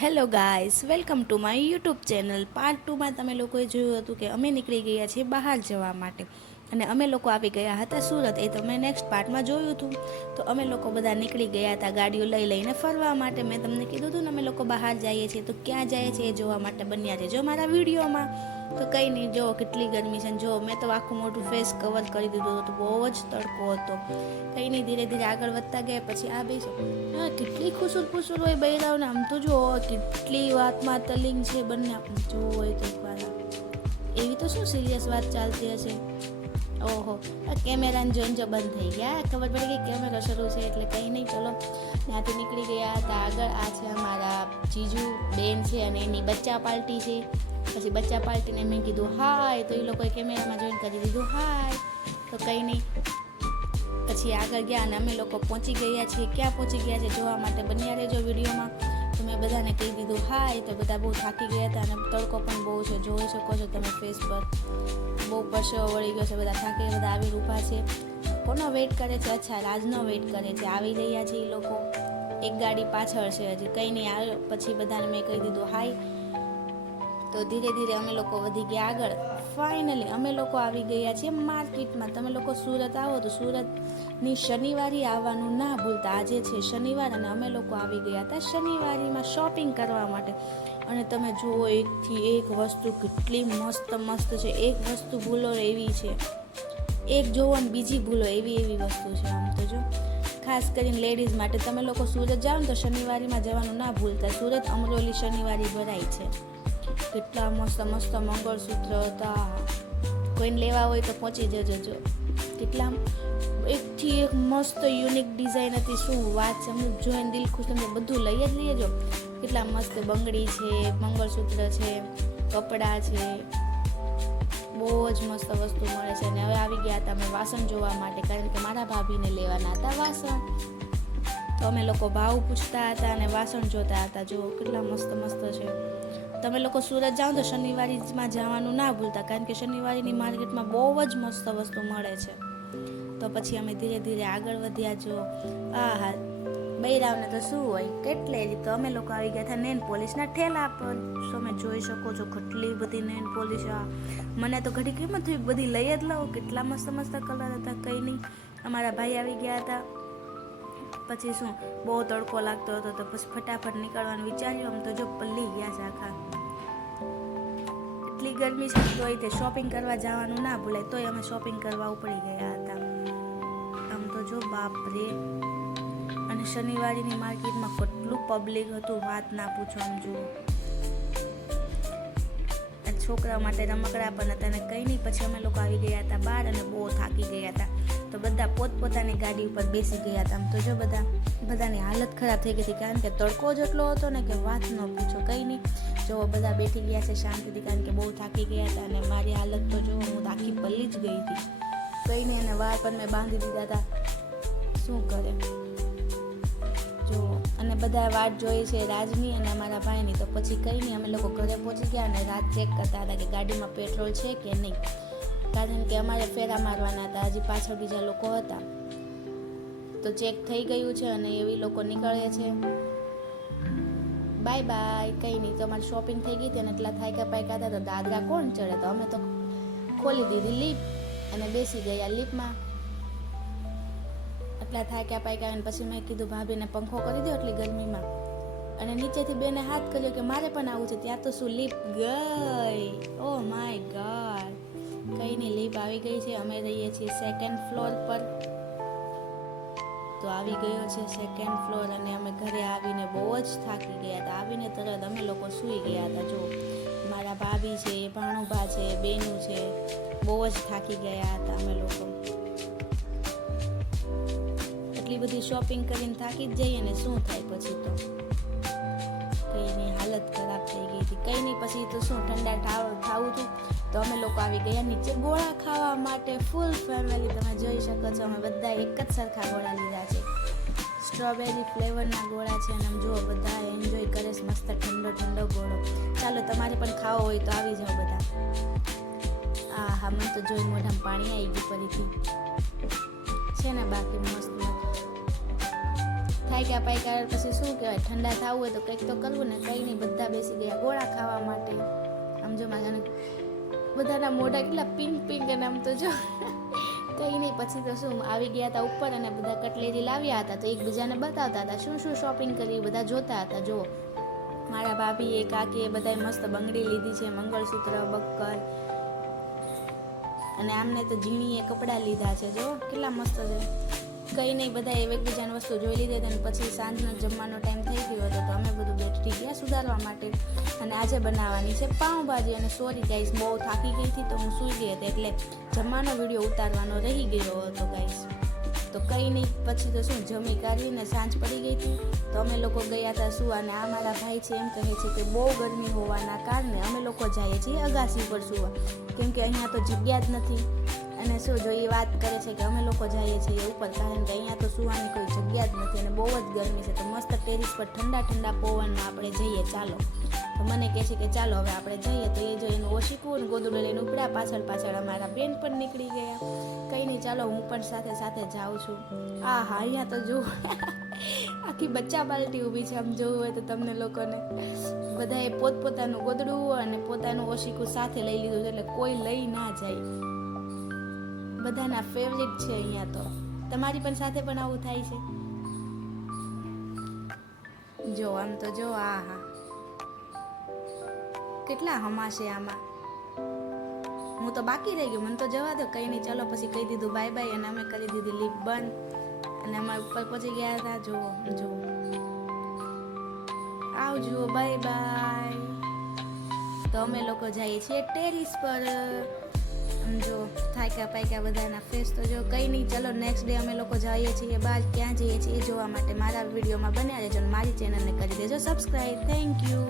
Hello guys, welcome to my YouTube channel. Part 2માં તમે લોકોએ જોયું હતું કે અમે નીકળી ગયા છીએ બહાર જવા માટે અને અમે લોકો આવી ગયા હતા સુરત. એ તો મેં નેક્સ્ટ પાર્ટમાં જોયું હતું. તો અમે લોકો બધા નીકળી ગયા હતા ગાડીઓ લઈને ફરવા માટે. મેં તમને કીધું હતું ને અમે લોકો બહાર જઈએ છીએ, તો ક્યાં જાય છે એ જોવા માટે બન્યા રહેજો મારા વિડીયોમાં. તો કંઈ નહીં, જો કેટલી ગરમી છે. જો મેં તો આખું મોટું ફેસ કવર કરી દીધું હતું, બહુ જ તડકો હતો. કંઈ નહીં, ધીરે ધીરે આગળ વધતા ગયા. પછી આ બેસો, હા કેટલી ખુસુર ફુસુર હોય બૈરાઓને. આમ તો જો કેટલી વાતમાં તલિંગ છે બંને. જોવું હોય તો એકવાર એવી તો શું સિરિયસ વાત ચાલતી હશે. ઓહો, આ કેમેરાને જોઈને જો બંધ થઈ ગયા, ખબર પડી ગઈ કેમેરો શરૂ છે એટલે કંઈ નહીં. ચલો, ત્યાંથી નીકળી ગયા હતા આગળ. આ છે અમારા જીજુ બેન છે અને એની બચ્ચા પાર્ટી છે. પછી બચ્ચા પાર્ટીને મેં કીધું હાય, તો એ લોકોએ કેમેરામાં જોઈન કરી દીધું હાય. તો કંઈ નહીં, પછી આગળ ગયા અને અમે લોકો પહોંચી ગયા છીએ. ક્યાં પહોંચી ગયા છે જોવા માટે બન્યા રહેજો વિડીયોમાં. તો મેં બધાને કહી દીધું હાય. તો બધા બહુ થાકી ગયા હતા અને તડકો પણ બહુ છે, જોઈ શકો છો તમે ફેસ પર. બહુ પરસેવો વળી ગયો છે, બધા થાકી બધા આવી ઊભા છે. કોનો વેઇટ કરે છે? અચ્છા, રાજનો વેઇટ કરે છે. આવી રહ્યા છે એ લોકો. એક ગાડી પાછળ છે હજી. કંઈ નહીં, આવ્યો પછી બધાને મેં કહી દીધું હાય. તો ધીરે ધીરે અમે લોકો વધી ગયા આગળ. ફાઇનલી અમે લોકો આવી ગયા છીએ માર્કેટમાં. તમે લોકો સુરત આવો તો સુરતની શનિવારી આવવાનું ના ભૂલતા. આજે છે શનિવાર અને અમે લોકો આવી ગયા હતા શનિવારીમાં શોપિંગ કરવા માટે. અને તમે જુઓ, એકથી એક વસ્તુ કેટલી મસ્ત મસ્ત છે. એક વસ્તુ ભૂલો એવી છે, એક જોવો ને બીજી ભૂલો એવી વસ્તુ છે. આમ તો જો, ખાસ કરીને લેડીઝ માટે તમે લોકો સુરત જાઓ ને તો શનિવારીમાં જવાનું ના ભૂલતા. સુરત અમરોલી શનિવારી ભરાય છે. કેટલા મસ્ત મસ્ત મંગળસૂત્ર હતા. કોઈને લેવા હોય તો પહોંચી જજો. જો કેટલા એકથી એક મસ્ત યુનિક ડિઝાઇન હતી. શું વાત છે, અમુક જોઈને દિલ ખુશ તમને બધું લઈ જ લઈએ. જો કેટલા મસ્ત બંગડી છે, મંગળસૂત્ર છે, કપડાં છે, બહુ જ મસ્ત વસ્તુ મળે છે. અને હવે આવી ગયા હતા અમે વાસણ જોવા માટે, કારણ કે મારા ભાભીને લેવાના હતા વાસણ. તો અમે લોકો ભાવ પૂછતા હતા અને વાસણ જોતા હતા. જો કેટલા મસ્ત મસ્ત છે. તમે લોકો સુરત જાઓ તો શનિવારીમાં જવાનું ના ભૂલતા, કારણ કે શનિવારીની માર્કેટમાં બહુ જ મસ્ત વસ્તુ મળે છે. તો પછી અમે ધીરે ધીરે આગળ વધ્યા. જો હા, બૈરાવને તો શું હોય કેટલે. તો અમે લોકો આવી ગયા હતા નેન પોલિશના ઠેલા પર. તમે જોઈ શકો છો કેટલી બધી નેન પોલિશ. મને તો ઘડી કિંમત થઈ બધી લઈ જ લઉં. કેટલા મસ્ત મસ્ત કલર હતા. કંઈ નહીં, અમારા ભાઈ આવી ગયા હતા. પછી શું, બહુ તડકો લાગતો હતો તો પછી ફટાફટ નીકળવાનું વિચાર્યું. આમ તો જો પલ્લી ગયા છે આખા. એટલી ગરમી છે તોય તે શોપિંગ કરવા જવાનું ના ભૂલાય, તોય અમે શોપિંગ કરવા ઉપડી ગયા હતા. આમ તો જો બાપરે. અને શનિવારીની માર્કેટમાં કેટલું પબ્લિક હતું, વાત ના પૂછો. આમ જુઓ, છોકરા માટે રમકડા પણ હતા અને કંઈ નહીં. પછી અમે લોકો આવી ગયા હતા બહાર અને બહુ થાકી ગયા હતા. તો બધા પોતપોતાની ગાડી ઉપર બેસી ગયા હતા. આમ તો જો બધાની હાલત ખરાબ થઈ ગઈ હતી, કારણ કે તડકો જ એટલો હતો ને કે વાત ન પૂછો. કંઈ નહીં, જો બધા બેઠી ગયા છે શાંતિથી, કારણ કે બહુ થાકી ગયા હતા. અને મારી હાલત તો જો, હું આખી પલ્લી જ ગઈ હતી. કંઈ નહીં, અને વાળ પણ મેં બાંધી દીધા હતા. શું કરે જો. અને બધા વાટ જોઈ છે રાજની અને અમારા ભાઈની. તો પછી કંઈ નહીં, અમે લોકો ઘરે પહોંચી ગયા અને રાત ચેક કરતા હતા કે ગાડીમાં પેટ્રોલ છે કે નહીં, કારણ કે અમારે ફેરા મારવાના હતા. હજી પાછળ બીજા લોકો હતા. તો ચેક થઈ ગયું છે અને એવી લોકો નીકળે છે. Bye bye. કંઈ નહીં, તો અમારી શોપિંગ થઈ ગઈ હતી અને એટલા થાક્યા પાક્યા હતા. તો દાદરા કોણ ચડે, તો અમે તો ખોલી દીધી લીપ અને બેસી ગયા લીપમાં. એટલા થાક્યા પાક્યા. અને પછી મેં કીધું ભાભીને પંખો કરી દો એટલી ગરમીમાં. અને નીચેથી બેને હાથ કર્યો કે મારે પણ આવું છે. ત્યાં તો શું લીપ ગઈ. Oh my God. કંઈ નહીં, લીપ આવી ગઈ છે. અમે રહીએ છીએ સેકન્ડ ફ્લોર પર. તો આવી ગયો છે સેકન્ડ ફ્લોર. અને અમે ઘરે આવીને બહુ જ થાકી ગયા હતા. આવીને તરત અમે લોકો સૂઈ ગયા હતા. જો મારા ભાભી છે, ભાણુભા છે, બેનું છે, બહુ જ થાકી ગયા હતા અમે લોકો. એટલી બધી શોપિંગ કરીને થાકી જ જઈએ ને, શું થાય પછી તો. કંઈની હાલત ખરાબ થઈ ગઈ હતી. કંઈ નહીં, પછી તો શું ઠંડા થાવું હતું. તો અમે લોકો આવી ગયા નીચે ગોળા ખાવા માટે. ફૂલ ફેમિલી તમે જોઈ શકો છો. અમે બધા એક જ સરખા ગોળા લીધા છે. સ્ટ્રોબેરી ફ્લેવરના ગોળા છે. અને આમ જુઓ, બધા એન્જોય કરે છે. મસ્ત ઠંડો ઠંડો ગોળો. ચાલો, તમારે પણ ખાવો હોય તો આવી જાઓ બધા. હા, મને તો જોઈ મોઢામાં પાણી આવી ગયું ફરીથી છે ને. બાકી મસ્ત. થાક્યા પાક્યા પછી શું કહેવાય, ઠંડા થવું હોય તો કંઈક તો કરવું ને. કંઈ નહીં, બધા બેસી ગયા ગોળા ખાવા માટે. આમ જો મારે બધાના મોઢા કેટલા પિંક પિંક, અને આમ તો જો કંઈ નહીં. પછી તો શું આવી ગયા હતા ઉપર અને બધા કટલેરી લાવ્યા હતા, તો એકબીજાને બતાવતા હતા શું શું શોપિંગ કરી, બધા જોતા હતા. જો મારા ભાભી કાકી બધાએ મસ્ત બંગડી લીધી છે, મંગળસૂત્ર, બક્કર, અને આમને તો ઝીણીએ કપડાં લીધા છે. જો કેટલા મસ્ત છે. કંઈ નહીં, બધા એકબીજાની વસ્તુ જોઈ લીધી હતી. અને પછી સાંજનો જમવાનો ટાઈમ થઈ ગયો હતો, તો અમે બધું બેઠી ગયા સુધારવા માટે. અને આજે બનાવવાની છે પાઉંભાજી. અને સોરી ગાઈસ, બહુ થાકી ગઈ હતી તો હું સૂઈ ગઈ હતી, એટલે જમવાનો વિડીયો ઉતારવાનો રહી ગયો હતો ગાઈસ. તો કંઈ નહીં, પછી તો શું જમી કાઢીને સાંજ પડી ગઈ હતી, તો અમે લોકો ગયા હતા સુવા. અને આ મારા ભાઈ છે એમ કહે છે કે બહુ ગરમી હોવાના કારણે અમે લોકો જઈએ છીએ અગાસી પર સુવા, કેમ કે અહીંયા તો જગ્યા જ નથી. અને શું જો એ વાત કરે છે કે અમે લોકો જઈએ છીએ ઉપર, કારણ કે અહીંયા તો સુવાની કોઈ જગ્યા જ નથી અને બહુ જ ગરમી છે. તો મસ્ત ટેરિસ પર ઠંડા ઠંડા પવનમાં આપણે જઈએ ચાલો. તો મને કહે છે કે ચાલો હવે આપણે જઈએ. તો એ જો એનું ઓશીકું અને ગોદડું લઈને ઉપડ્યા, પાછળ પાછળ અમારા બેન પણ નીકળી ગયા. કંઈ નહીં, ચાલો હું પણ સાથે સાથે જાઉં છું. હા હા, અહીંયા તો જો આખી બચ્ચા બાલટી ઊભી છે. આમ જોવું હોય તો તમને લોકોને બધાએ પોતપોતાનું ગોદડું અને પોતાનું ઓશીકું સાથે લઈ લીધું છે, એટલે કોઈ લઈ ના જાય. બધાના ફેવરિટ છે અહીંયા તો. તમારી પણ સાથે પણ આવું થાય છે? જો આમ તો જો, આ હા કેટલા હમાશે આમાં. હું તો બાકી રહી ગયું, મને તો જવા દો. કંઈ નહીં, ચાલો પછી કહી દીધું બાય બાય, અને અમે કરી દીધી લીપ બંધ અને અમે ઉપર પહોંચી ગયા હતા. જુઓ જુઓ, આવજો, બાય બાય. તો અમે લોકો જઈએ છીએ ટેરિસ પર. જો થાક્યા પાક્યા બધાના ફેસ તો જો. કંઈ નહીં, ચલો નેક્સ્ટ ડે અમે લોકો જઈએ છીએ બહાર. ક્યાં જઈએ છીએ એ જોવા માટે મારા વિડીયોમાં બન્યા રહેજો અને મારી ચેનલને કરી દેજો સબસ્ક્રાઈબ. Thank you.